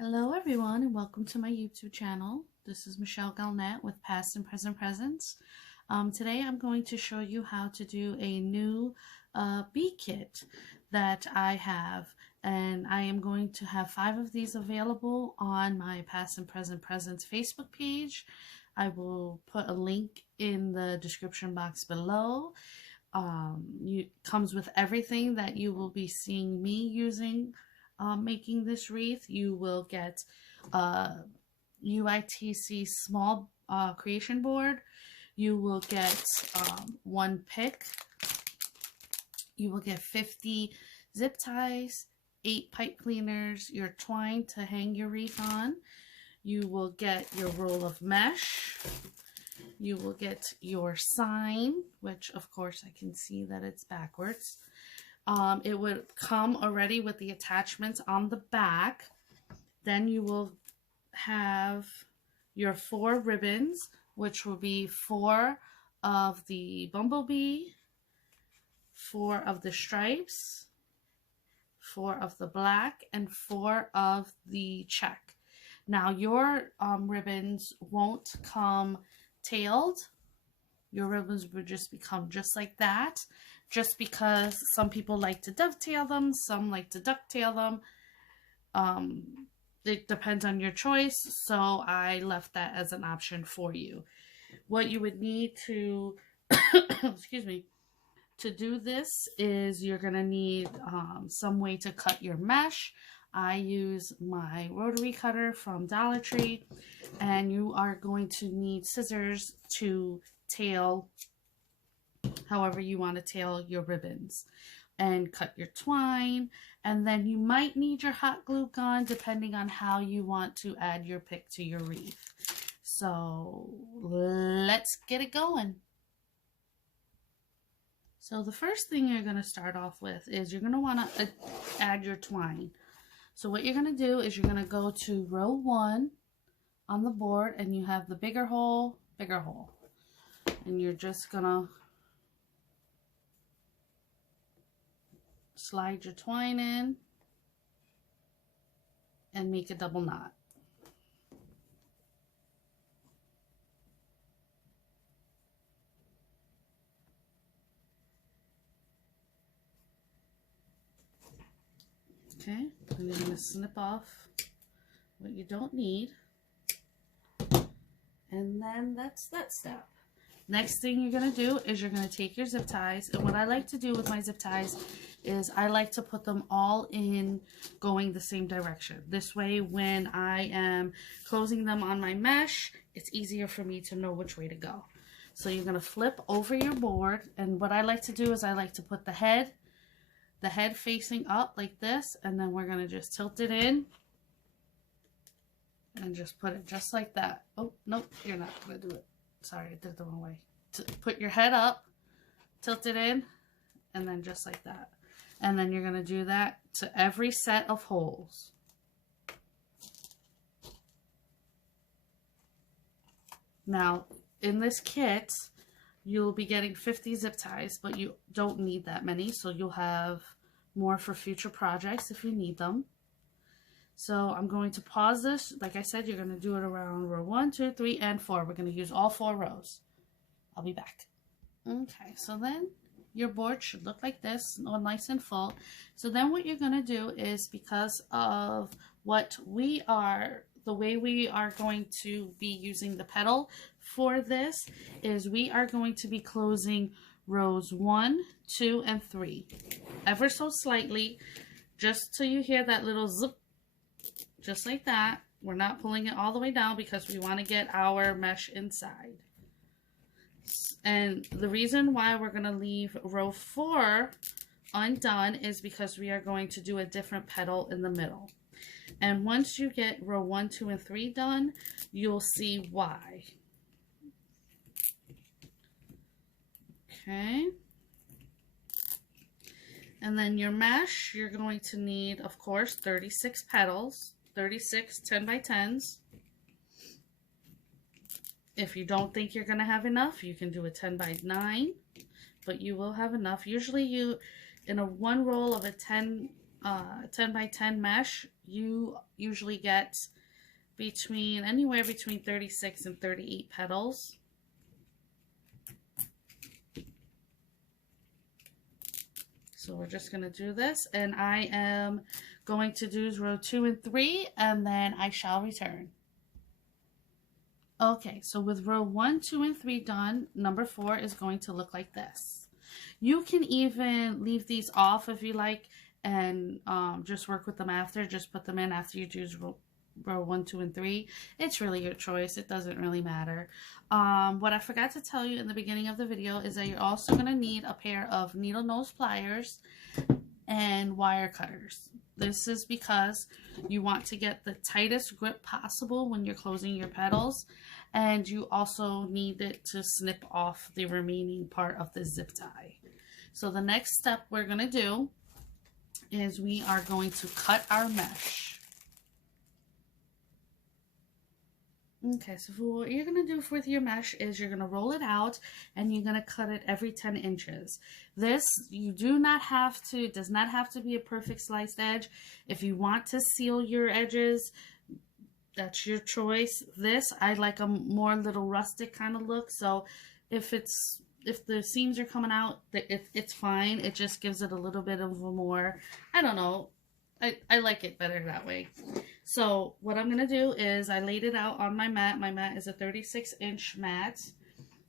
Hello everyone and welcome to my YouTube channel. This is Michelle Galnett with Past and Present Presents. Today I'm going to show you how to do a new bee kit that I have, and I am going to have 5 of these available on my Past and Present Presents Facebook page. I will put a link in the description box below. It comes with everything that you will be seeing me using making this wreath. You will get UITC small creation board. You will get 1 pick. You will get 50 zip ties, 8 pipe cleaners, your twine to hang your wreath on. You will get your roll of mesh. You will get your sign, which of course I can see that it's backwards. It would come already with the attachments on the back. Then you will have your 4 ribbons, which will be 4 of the bumblebee, 4 of the stripes, 4 of the black, and 4 of the check. Now your ribbons won't come tailed. Your ribbons would just become just like that, just because some people like to dovetail them, some like to ducktail them. It depends on your choice, so I left that as an option for you. What you would need to, excuse me, to do this is you're going to need some way to cut your mesh. I use my rotary cutter from Dollar Tree, and you are going to need scissors to tail however you want to tail your ribbons, and cut your twine. And then you might need your hot glue gun depending on how you want to add your pick to your wreath. So let's get it going. So the first thing you're going to start off with is you're going to want to add your twine. So what you're going to do is you're going to go to row 1 on the board, and you have the bigger hole, and you're just going to slide your twine in and make a double knot. Okay, and you're going to snip off what you don't need, and then that's that step. Next thing you're going to do is you're going to take your zip ties, and what I like to do with my zip ties is I like to put them all in going the same direction. This way, when I am closing them on my mesh, it's easier for me to know which way to go. So you're going to flip over your board, and what I like to do is I like to put the head facing up like this, and then we're going to just tilt it in and just put it just like that. Oh, nope, you're not going to do it. Sorry, I did it the wrong way. Put your head up, tilt it in, and then just like that. And then you're going to do that to every set of holes. Now, in this kit, you'll be getting 50 zip ties, but you don't need that many, so you'll have more for future projects if you need them. So I'm going to pause this. Like I said, you're going to do it around row 1, 2, 3, and 4. We're going to use all 4 rows. I'll be back. Okay, so then your board should look like this, all nice and full. So then what you're going to do is, because of the way we are going to be using the petal for this, is we are going to be closing rows 1, 2, and 3 ever so slightly, just till you hear that little zip, just like that. We're not pulling it all the way down because we want to get our mesh inside. And the reason why we're going to leave row 4 undone is because we are going to do a different petal in the middle. And once you get row 1, 2, and 3 done, you'll see why. Okay. And then your mesh, you're going to need, of course, 36 petals, 36 10 by 10s. If you don't think you're going to have enough, you can do a 10 by 9, but you will have enough. Usually in a one roll of a 10 10 by 10 mesh, you usually get anywhere between 36 and 38 petals. So we're just going to do this, and I am going to do row 2 and 3, and then I shall return. Okay, so with row 1, 2, and 3 done, number 4 is going to look like this. You can even leave these off if you like, and just work with them after. Just put them in after you do row 1, 2, and 3. It's really your choice. It doesn't really matter. What I forgot to tell you in the beginning of the video is that you're also going to need a pair of needle nose pliers and wire cutters. This is because you want to get the tightest grip possible when you're closing your petals, and you also need it to snip off the remaining part of the zip tie. So the next step we're going to do is we are going to cut our mesh. Okay, so what you're going to do with your mesh is you're going to roll it out, and you're going to cut it every 10 inches. This, you do not have to, does not have to be a perfect sliced edge. If you want to seal your edges, that's your choice. This, I like a more little rustic kind of look, so if the seams are coming out, it's fine. It just gives it a little bit of a more, I don't know, I like it better that way. So what I'm going to do is I laid it out on my mat. My mat is a 36-inch mat.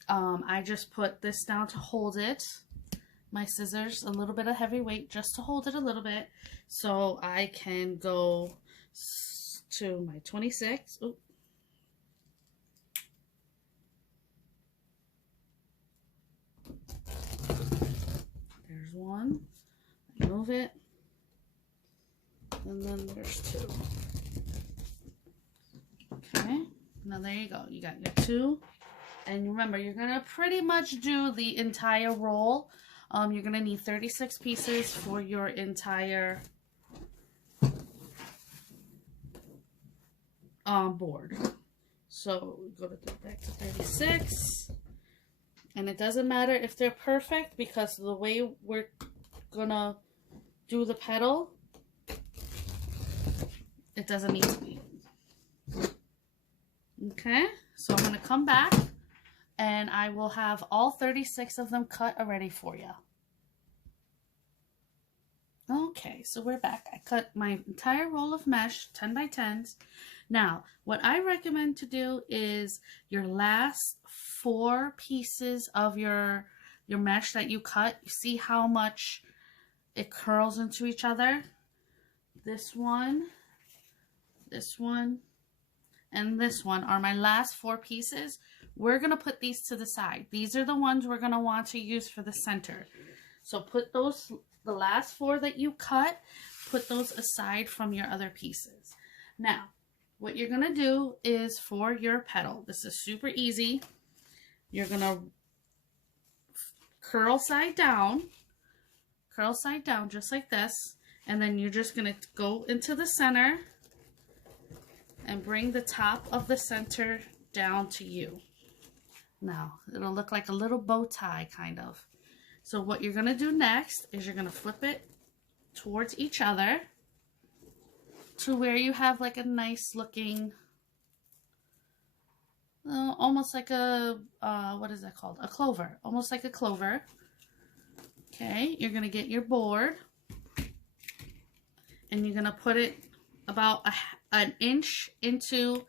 I just put this down to hold it. My scissors, a little bit of heavy weight just to hold it a little bit. So I can go to my 26. Ooh. There's one. I move it. And then there's 2. Okay, now there you go. You got your 2. And remember, you're going to pretty much do the entire roll. You're going to need 36 pieces for your entire board. So go back to 36. And it doesn't matter if they're perfect, because the way we're going to do the petal, it doesn't need to be. Okay, so I'm going to come back, and I will have all 36 of them cut already for you. Okay, so we're back. I cut my entire roll of mesh, 10 by 10s. Now, what I recommend to do is your last 4 pieces of your mesh that you cut, you see how much it curls into each other? This one, and this one are my last 4 pieces. We're going to put these to the side. These are the ones we're going to want to use for the center. So put those, the last 4 that you cut, put those aside from your other pieces. Now, what you're going to do is for your petal, this is super easy. You're going to curl side down just like this. And then you're just going to go into the center and bring the top of the center down to you. Now, it'll look like a little bow tie, kind of. So what you're going to do next is you're going to flip it towards each other to where you have like a nice looking, almost like a, what is that called? A clover. Almost like a clover. Okay, you're going to get your board, and you're going to put it about an inch into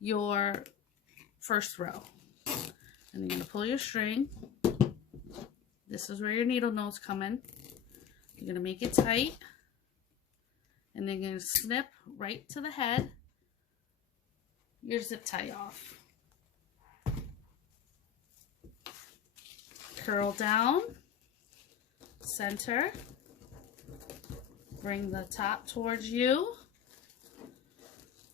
your first row. And you're going to pull your string. This is where your needle nose come in. You're going to make it tight. And then you're going to snip right to the head your zip tie off. Curl down. Center. Bring the top towards you.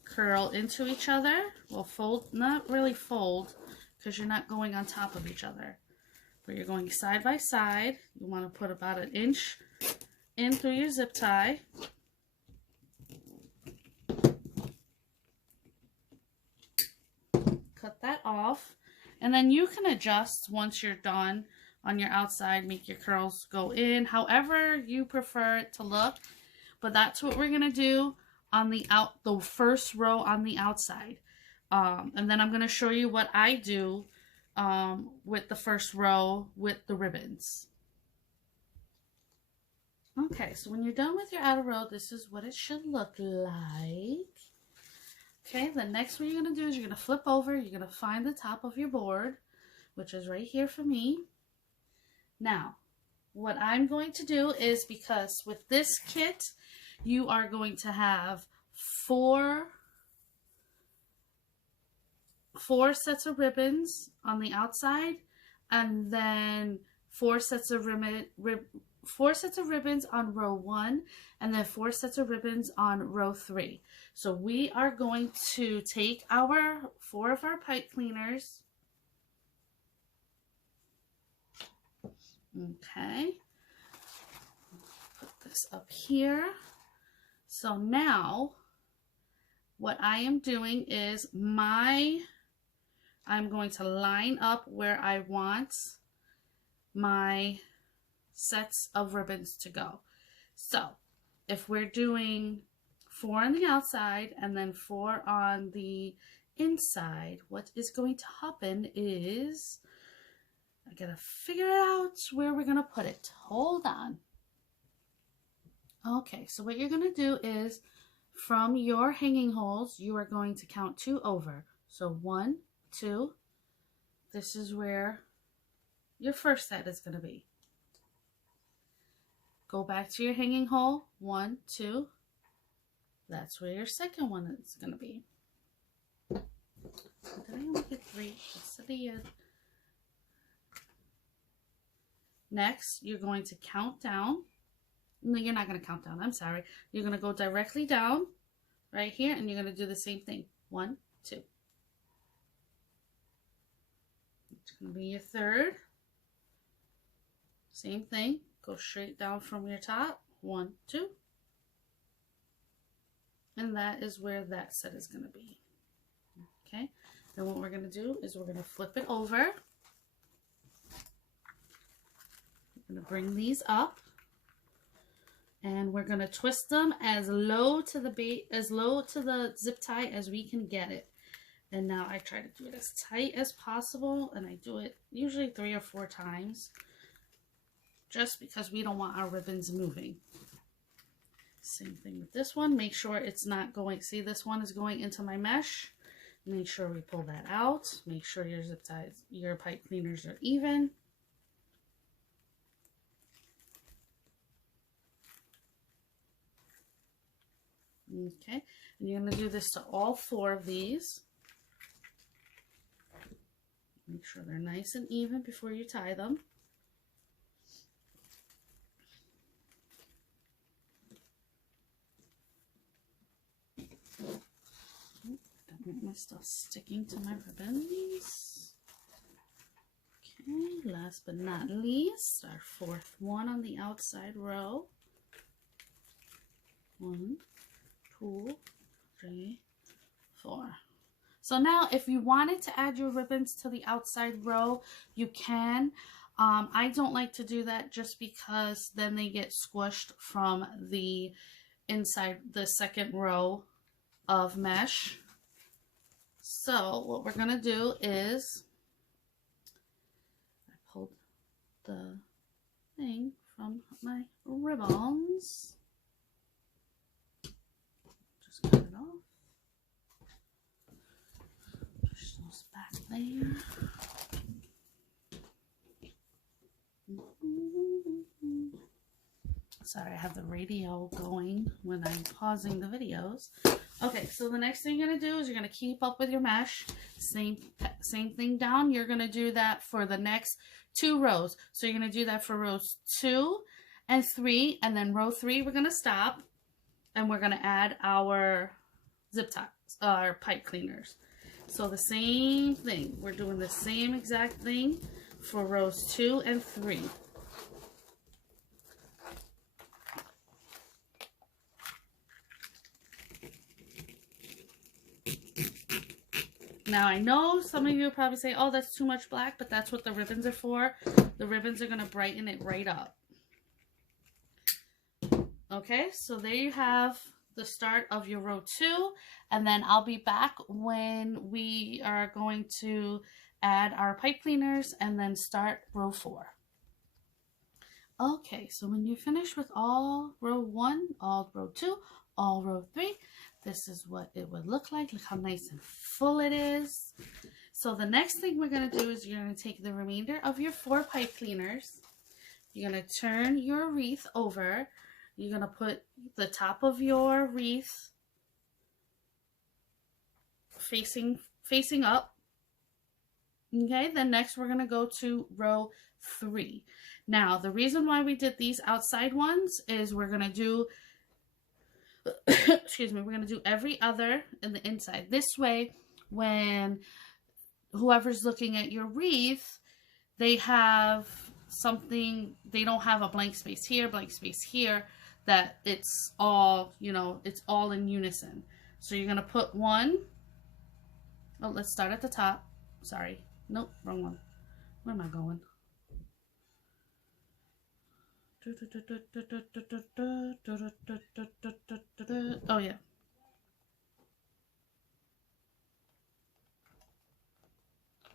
Curl into each other. Well, fold, not really fold, because you're not going on top of each other, but you're going side by side. You want to put about an inch in through your zip tie. Cut that off, and then you can adjust once you're done on your outside. Make your curls go in however you prefer it to look. but that's what we're going to do on the first row on the outside. And then I'm going to show you what I do with the first row with the ribbons. Okay, so when you're done with your outer row, this is what it should look like. Okay, the next what you're going to do is you're going to flip over. You're going to find the top of your board, which is right here for me. Now, what I'm going to do is, because with this kit, you are going to have four sets of ribbons on the outside, and then four sets of ribbons on row 1, and then 4 sets of ribbons on row 3. So we are going to take our 4 of our pipe cleaners. Okay. Put this up here. So now what I am doing is I'm going to line up where I want my sets of ribbons to go. So if we're doing 4 on the outside and then 4 on the inside, what is going to happen is I gotta figure out where we're gonna put it. Hold on. Okay, so what you're gonna do is from your hanging holes, you are going to count 2 over. So 1, 2, this is where your first set is gonna be. Go back to your hanging hole, 1, 2, that's where your second one is gonna be. Did I only get 3? Yes, I did. Next, you're going to count down. No, you're not going to count down. I'm sorry. You're going to go directly down right here, and you're going to do the same thing. 1, 2. It's going to be your third. Same thing. Go straight down from your top. 1, 2. And that is where that set is going to be. Okay. Then what we're going to do is we're going to flip it over. We're going to bring these up, and we're going to twist them as low to the zip tie as we can get it. And now I try to do it as tight as possible, and I do it usually 3 or 4 times, just because we don't want our ribbons moving. Same thing with this one. Make sure it's not going. See, this one is going into my mesh. Make sure we pull that out. Make sure your zip ties, your pipe cleaners are even. Okay, and you're going to do this to all 4 of these. Make sure they're nice and even before you tie them. Don't want my stuff sticking to my ribbons. Okay, last but not least, our 4th one on the outside row. 1, 2, 3, 4. So now if you wanted to add your ribbons to the outside row, you can. I don't like to do that just because then they get squished from the inside, the second row of mesh. So what we're going to do is, I pulled the thing from my ribbons. Cut it off. Push those back there. Sorry, I have the radio going when I'm pausing the videos. Okay, so the next thing you're going to do is you're going to keep up with your mesh. Same thing down. You're going to do that for the next 2 rows. So you're going to do that for rows 2 and 3, and then row 3 we're going to stop. And we're going to add our zip ties, our pipe cleaners. So the same thing. We're doing the same exact thing for rows 2 and 3. Now I know some of you will probably say, oh, that's too much black, but that's what the ribbons are for. The ribbons are going to brighten it right up. Okay, so there you have the start of your row 2, and then I'll be back when we are going to add our pipe cleaners and then start row 4. Okay, so when you finish with all row 1, all row 2, all row 3, this is what it would look like. Look how nice and full it is. So the next thing we're going to do is you're going to take the remainder of your 4 pipe cleaners. You're going to turn your wreath over. You're going to put the top of your wreath facing up. Okay, then next we're going to go to row 3. Now, the reason why we did these outside ones is we're going to do, excuse me, we're going to do every other in the inside. This way, when whoever's looking at your wreath, they have something, they don't have a blank space here, that it's all, you know, it's all in unison. So you're going to put one, oh, let's start at the top. Sorry. Nope, wrong one. Where am I going? Oh, yeah.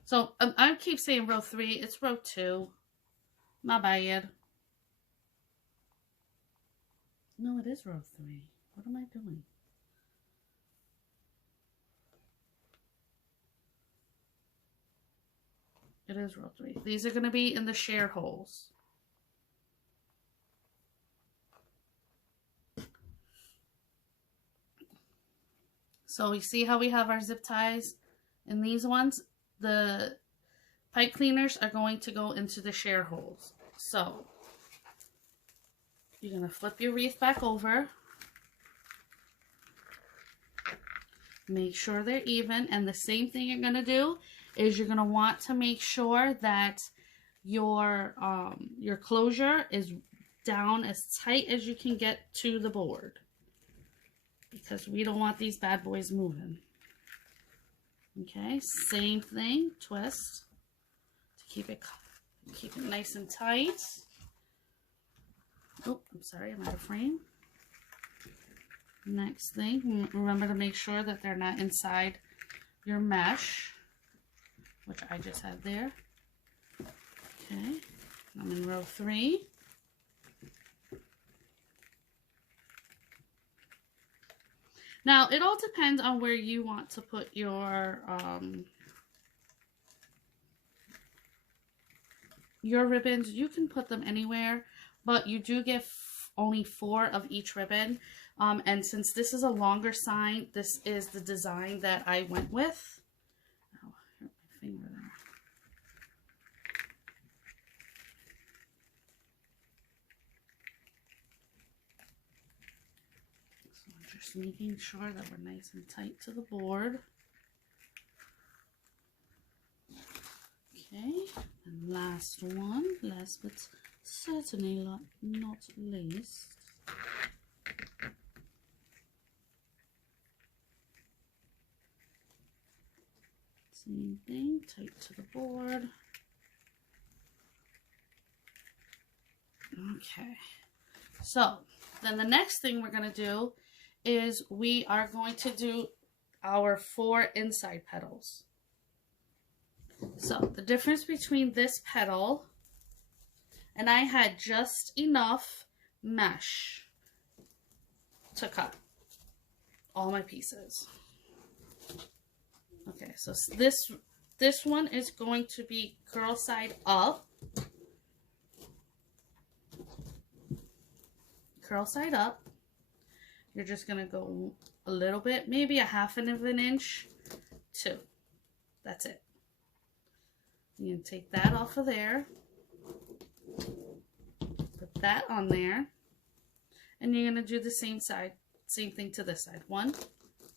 So I keep saying row 3. It's row 2. My bad. No, it is row 3. What am I doing? It is row 3. These are going to be in the shared holes. So you see how we have our zip ties in these ones? The pipe cleaners are going to go into the shared holes. So you're going to flip your wreath back over. Make sure they're even. And the same thing you're going to do is you're going to want to make sure that your closure is down as tight as you can get to the board, because we don't want these bad boys moving. Okay, same thing, twist to keep it nice and tight. Oh, I'm sorry, I'm out of frame. Next thing, remember to make sure that they're not inside your mesh, which I just had there. Okay, I'm in row 3. Now, it all depends on where you want to put your ribbons. You can put them anywhere, but you do get only 4 of each ribbon. And since this is a longer sign, this is the design that I went with. Oh, I hurt my finger there. So I'm just making sure that we're nice and tight to the board. Okay, and last one, last but certainly not least. Same thing, tight to the board. Okay, so then the next thing we're going to do is we are going to do our 4 inside petals. So the difference between this petal, and I had just enough mesh to cut all my pieces. Okay, so this one is going to be curl side up. Curl side up. You're just going to go a little bit, maybe a half of an inch, 2. That's it. You can take that off of there. Put that on there. And you're going to do the same side. Same thing to this side. 1,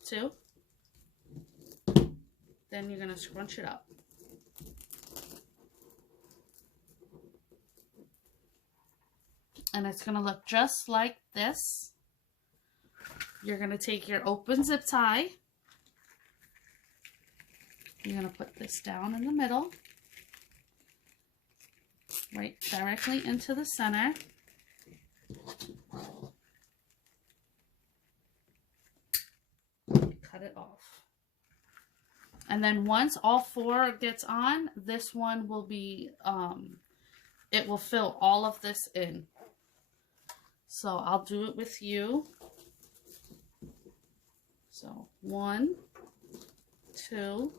2. Then you're going to scrunch it up. And it's going to look just like this. You're going to take your open zip tie. You're going to put this down in the middle. Right directly into the center. cut it off. And then once all 4 gets on, this one will be, it will fill all of this in. So I'll do it with you. So 1, 2,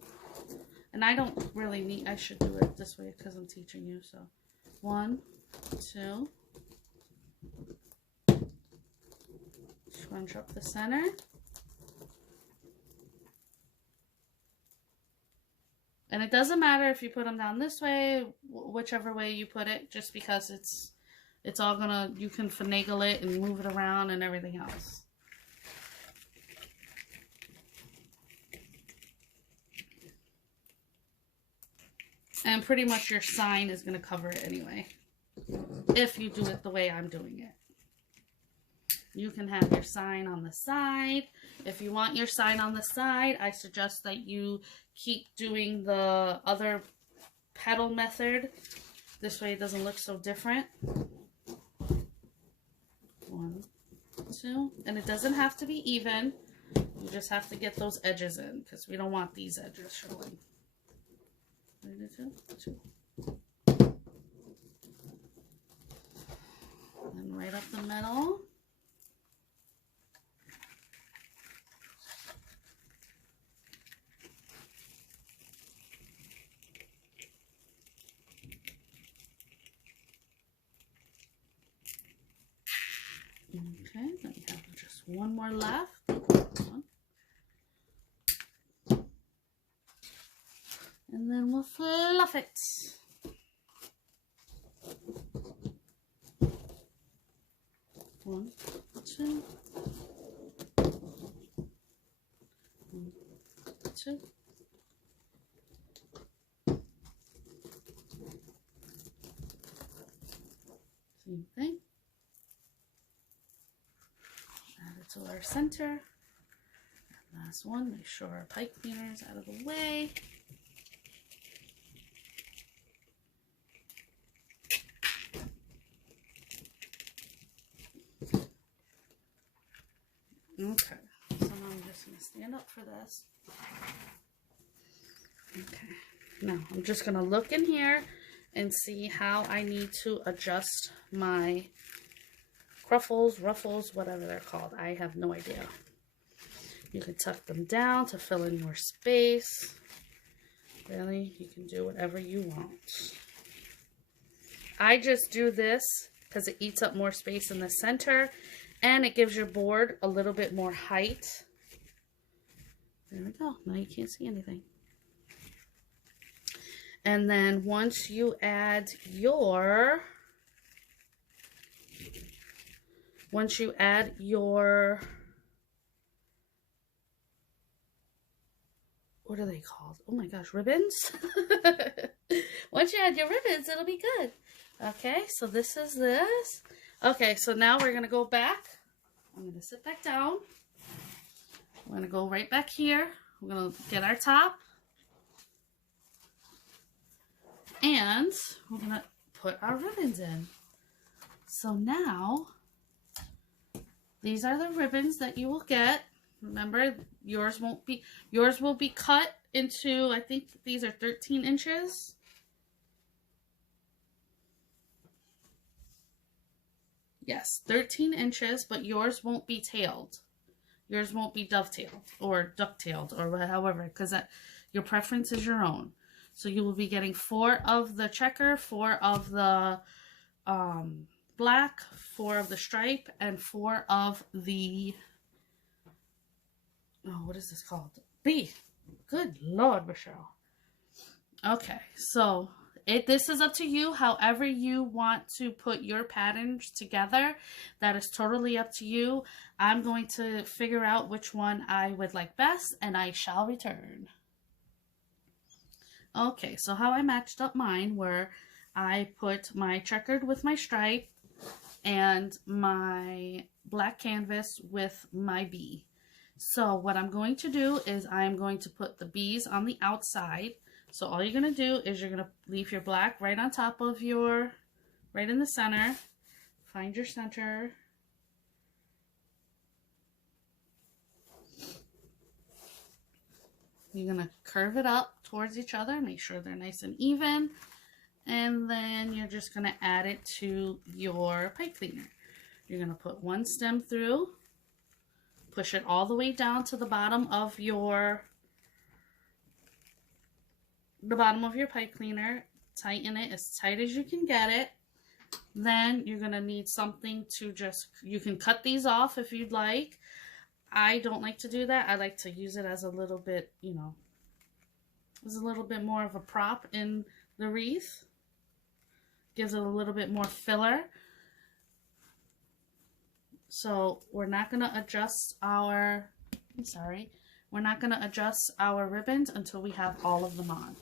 and I don't really need, I should do it this way because I'm teaching you. So 1, 2, scrunch up the center. And it doesn't matter if you put them down this way, whichever way you put it, just because it's all gonna, you can finagle it and move it around and everything else. And pretty much your sign is gonna cover it anyway, if you do it the way I'm doing it. You can have your sign on the side. If you want your sign on the side, I suggest that you keep doing the other petal method. This way it doesn't look so different. 1, 2, and it doesn't have to be even. You just have to get those edges in because we don't want these edges showing. 2, 2. And right up the middle. Okay, then we have just one more left. And then we'll fluff it. One, 2. 1, 2. Same thing. Add it to our center. And last one, make sure our pipe cleaner is out of the way. Okay, so now I'm just going to stand up for this. Okay, now I'm just going to look in here and see how I need to adjust my ruffles, whatever they're called. I have no idea. You can tuck them down to fill in more space. Really, you can do whatever you want. I just do this because it eats up more space in the center. And it gives your board a little bit more height. There we go. Now you can't see anything. And then once you add your... what are they called? Oh my gosh, ribbons? Once you add your ribbons, it'll be good. Okay, so this is this. Okay, so now we're going to go back. I'm going to sit back down. We're going to go right back here. We're going to get our top. And we're going to put our ribbons in. So now, these are the ribbons that you will get. Remember, yours will be cut into, I think these are 13 inches. Yes, 13 inches, but yours won't be tailed. Yours won't be dovetailed or duck-tailed or however, because your preference is your own. So you will be getting 4 of the checker, 4 of the black, 4 of the stripe, and 4 of the, oh, what is this called? B. Good Lord, Michelle. Okay, so this is up to you. However you want to put your patterns together, that is totally up to you. I'm going to figure out which one I would like best, and I shall return. Okay, so how I matched up mine were I put my checkered with my stripe and my black canvas with my bee. So what I'm going to do is I'm going to put the bees on the outside. So all you're going to do is you're going to leave your black right on top of your, right in the center. Find your center. You're going to curve it up towards each other. Make sure they're nice and even. And then you're just going to add it to your pipe cleaner. You're going to put one stem through. Push it all the way down to the bottom of your pipe cleaner. Tighten it as tight as you can get it. Then you're going to need something to just, you can cut these off if you'd like. I don't like to do that. I like to use it as a little bit, you know, as a little bit more of a prop in the wreath. Gives it a little bit more filler. So we're not going to adjust our, we're not going to adjust our ribbons until we have all of them on.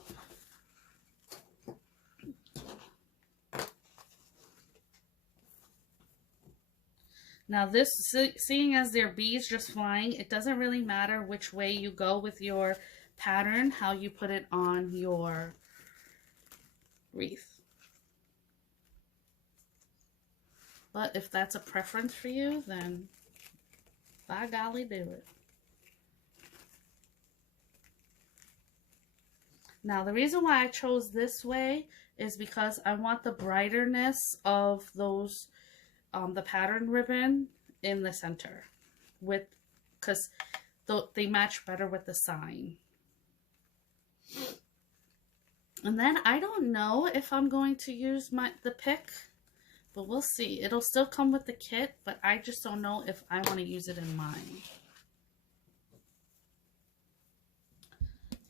Now this, seeing as they're bees just flying, it doesn't really matter which way you go with your pattern, how you put it on your wreath. But if that's a preference for you, then by golly, do it. Now the reason why I chose this way is because I want the brighterness of those the pattern ribbon in the center, because they match better with the sign. And then I don't know if I'm going to use the pick, but we'll see. It'll still come with the kit, but I just don't know if I want to use it in mine.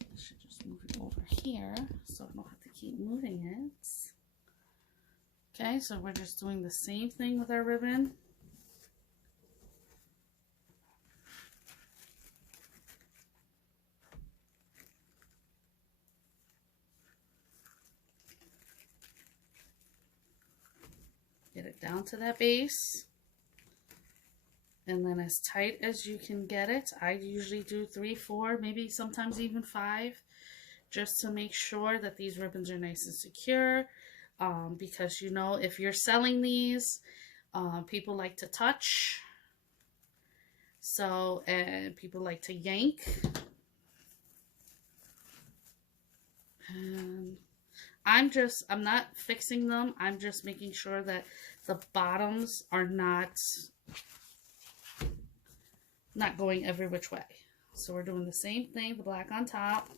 I should just move it over here so I don't have to keep moving it. Okay, so we're just doing the same thing with our ribbon. Get it down to that base. And then as tight as you can get it. I usually do 3, 4, maybe sometimes even 5, just to make sure that these ribbons are nice and secure. Because, you know, if you're selling these, people like to touch. So, and people like to yank. And I'm not fixing them. I'm just making sure that the bottoms are not going every which way. So we're doing the same thing, the black on top.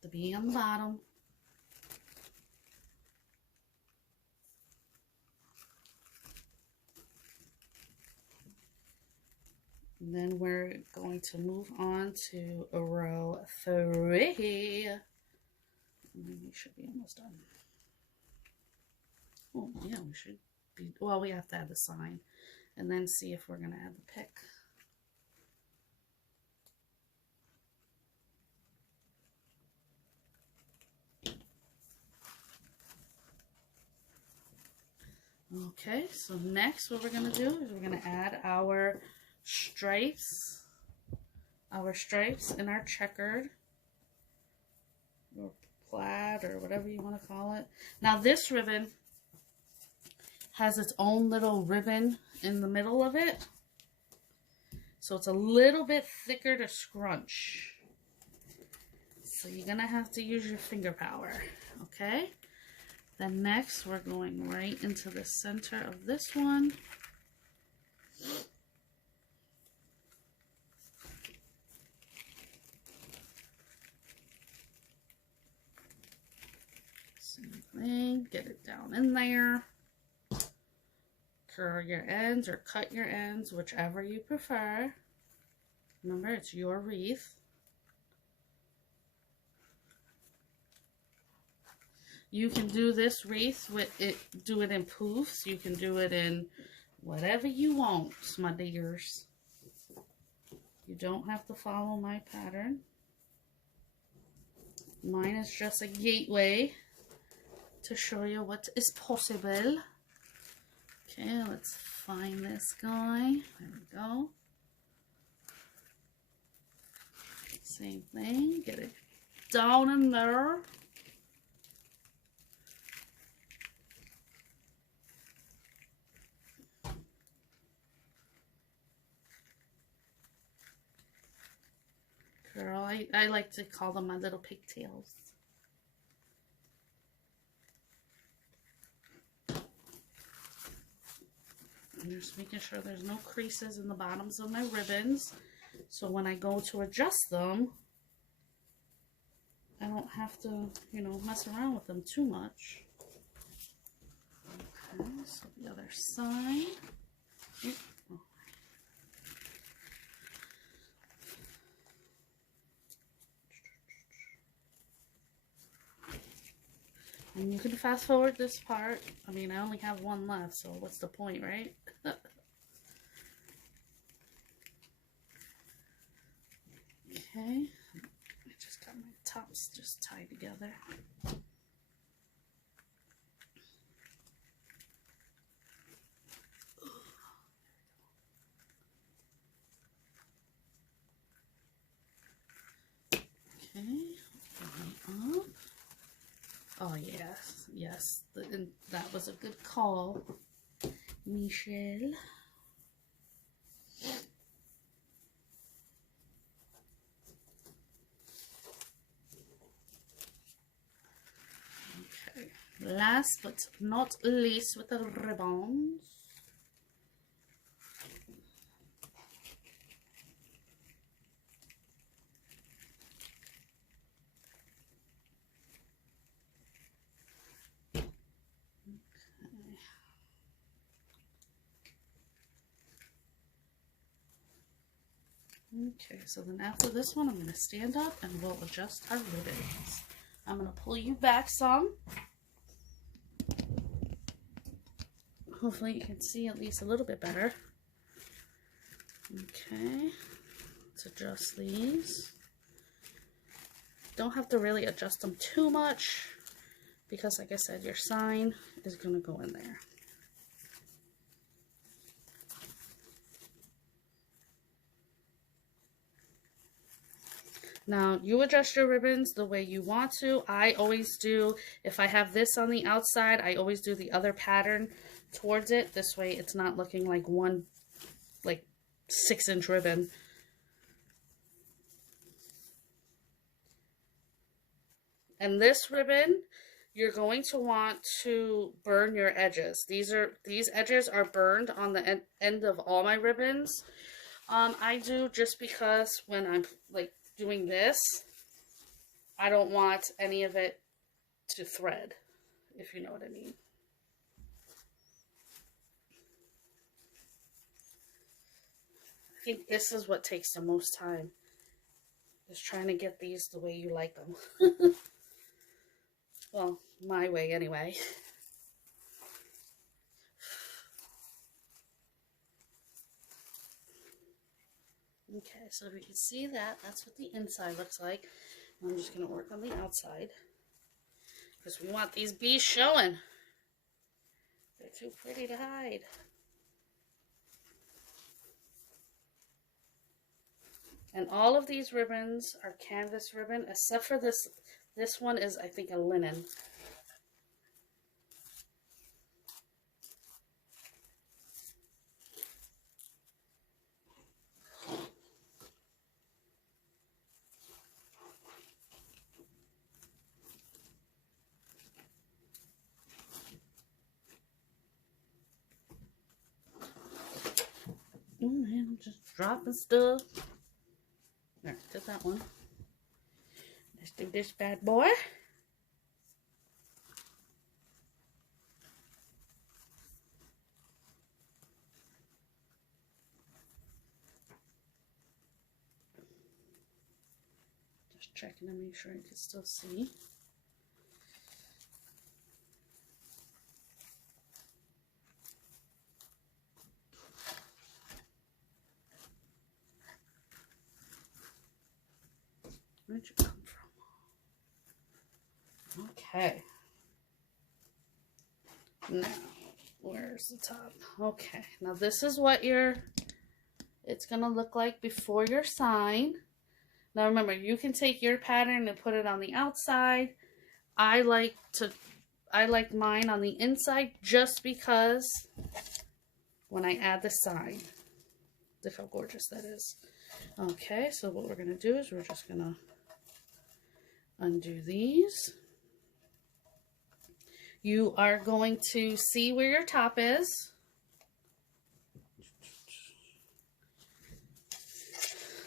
The bee on the bottom. And then we're going to move on to row 3. And we should be almost done. Oh, yeah, we should be. Well, we have to add the sign and then see if we're going to add the pick. Okay, so next what we're going to do is we're going to add our stripes in our checkered or plaid or whatever you want to call it. Now this ribbon has its own little ribbon in the middle of it, so it's a little bit thicker to scrunch. So you're going to have to use your finger power, okay? Then next, we're going right into the center of this one. Same thing, get it down in there. Curl your ends or cut your ends, whichever you prefer. Remember, it's your wreath. You can do this wreath do it in poofs. You can do it in whatever you want, my dears. You don't have to follow my pattern. Mine is just a gateway to show you what is possible. Okay, let's find this guy. There we go. Same thing. Get it down in there. I like to call them my little pigtails. I'm just making sure there's no creases in the bottoms of my ribbons. So when I go to adjust them, I don't have to, you know, mess around with them too much. Okay, so the other side. Oh. And you can fast forward this part. I mean, I only have one left, so what's the point, right? Okay, I just got my tops just tied together. Okay, up. Oh yes, yes, and that was a good call, Michelle. Okay, last but not least with the ribbons. Okay, so then after this one, I'm going to stand up and we'll adjust our ribbons. I'm going to pull you back some. Hopefully you can see at least a little bit better. Okay, let's adjust these. Don't have to really adjust them too much because, like I said, your sign is going to go in there. Now, you adjust your ribbons the way you want to. I always do, if I have this on the outside, I always do the other pattern towards it. This way it's not looking like one, like 6-inch ribbon. And this ribbon, you're going to want to burn your edges. These edges are burned on the end of all my ribbons. I do just because when I'm like doing this, I don't want any of it to thread, if you know what I mean. I think this is what takes the most time, is trying to get these the way you like them. Well, my way anyway. Okay, so if you can see that, that's what the inside looks like. I'm just going to work on the outside because we want these bees showing. They're too pretty to hide. And all of these ribbons are canvas ribbon, except for this. This one is, I think, a linen. Oh man, I'm just dropping stuff. There, did that one. Let's do this bad boy. Just checking to make sure you can still see. Where'd you come from? Okay. Now, where's the top? Okay. Now this is what it's going to look like before your sign. Now remember, you can take your pattern and put it on the outside. I like mine on the inside just because when I add the sign, look how gorgeous that is. Okay, so what we're going to do is we're just going to undo these. You are going to see where your top is.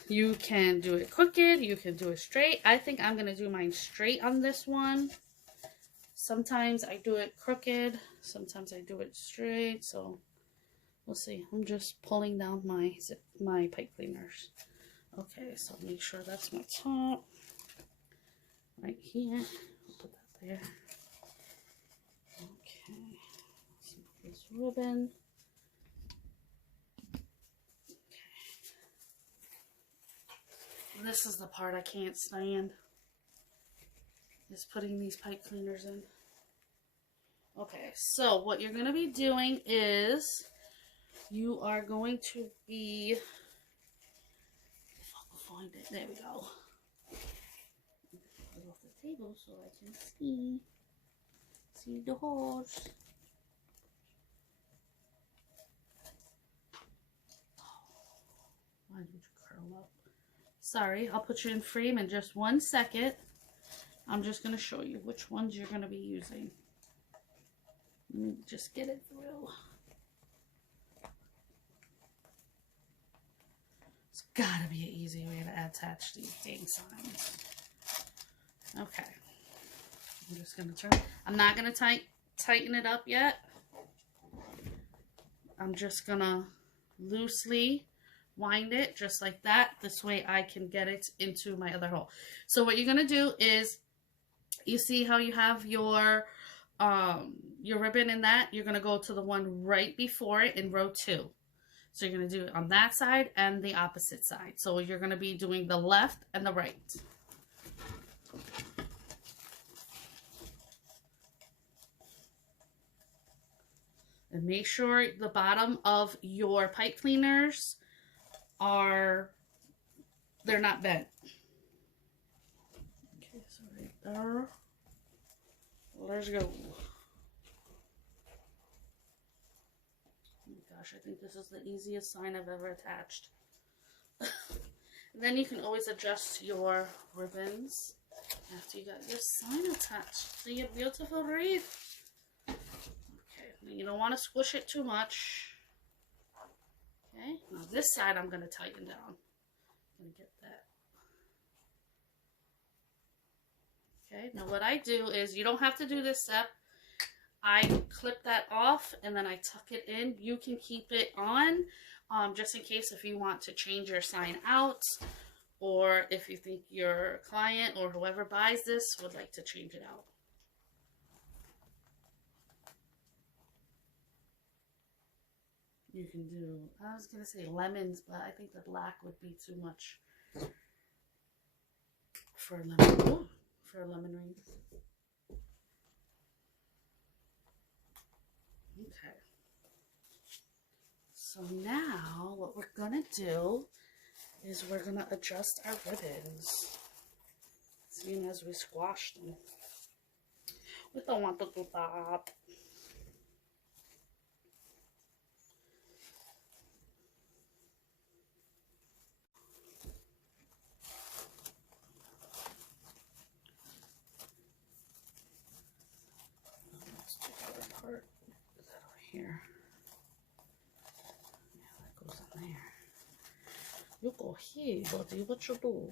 You can do it crooked, you can do it straight. I think I'm going to do mine straight on this one. Sometimes I do it crooked, sometimes I do it straight, so we'll see. I'm just pulling down my pipe cleaners. Okay, so make sure that's my top. Right here. I'll put that there. Okay. Let's move this ribbon. This is the part I can't stand, is putting these pipe cleaners in. Okay, so what you're going to be doing is you are going to be, if I can find it, there we go. Put it off the table so I can see the holes. Why did you curl up? Sorry, I'll put you in frame in just 1 second. I'm just going to show you which ones you're going to be using. Let me just get it through. It's got to be an easy way to attach these dang signs. Okay. I'm just going to turn. I'm not going to tighten it up yet. I'm just going to loosely wind it just like that. This way I can get it into my other hole. So what you're going to do is, you see how you have your ribbon in that? You're going to go to the one right before it in row 2. So you're going to do it on that side and the opposite side. So you're going to be doing the left and the right. And make sure the bottom of your pipe cleaners they're not bent. Okay, so right there. Let's go. Oh my gosh, I think this is the easiest sign I've ever attached. Then you can always adjust your ribbons after you got your sign attached to your beautiful wreath. Okay, you don't want to squish it too much. Okay, now this side I'm going to tighten down. I'm going to get that. Okay, now what I do is, you don't have to do this step. I clip that off and then I tuck it in. You can keep it on just in case if you want to change your sign out, or if you think your client or whoever buys this would like to change it out. You can do, I was going to say lemons, but I think the black would be too much for a lemon, for a lemon wreath. Okay. So now what we're going to do is we're going to adjust our ribbons, seeing as we squash them. We don't want to do that. Part is that over here? Yeah, that goes in there. You go here, buddy. What you do?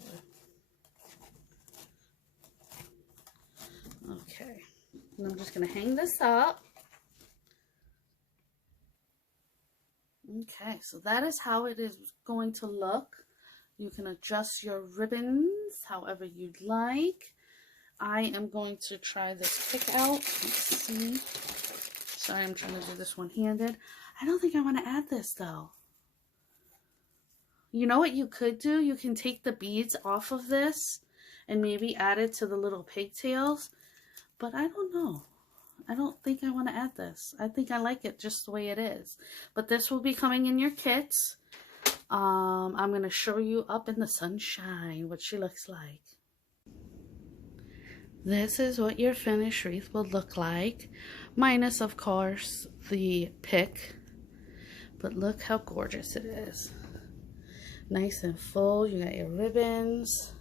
Okay, and I'm just gonna hang this up. Okay, so that is how it is going to look. You can adjust your ribbons however you'd like. I am going to try this pick out. Let's see. Sorry, I'm trying to do this one-handed. I don't think I want to add this, though. You know what you could do? You can take the beads off of this and maybe add it to the little pigtails. But I don't know. I don't think I want to add this. I think I like it just the way it is. But this will be coming in your kits. I'm going to show you up in the sunshine what she looks like. This is what your finished wreath will look like, minus of course the pick, but look how gorgeous it is. Nice and full. You got your ribbons.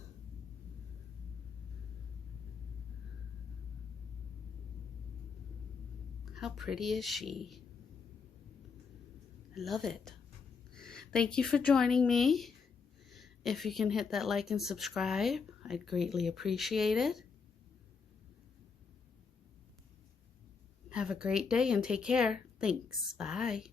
How pretty is she? I love it. Thank you for joining me. If you can hit that like and subscribe, I'd greatly appreciate it. Have a great day and take care. Thanks. Bye.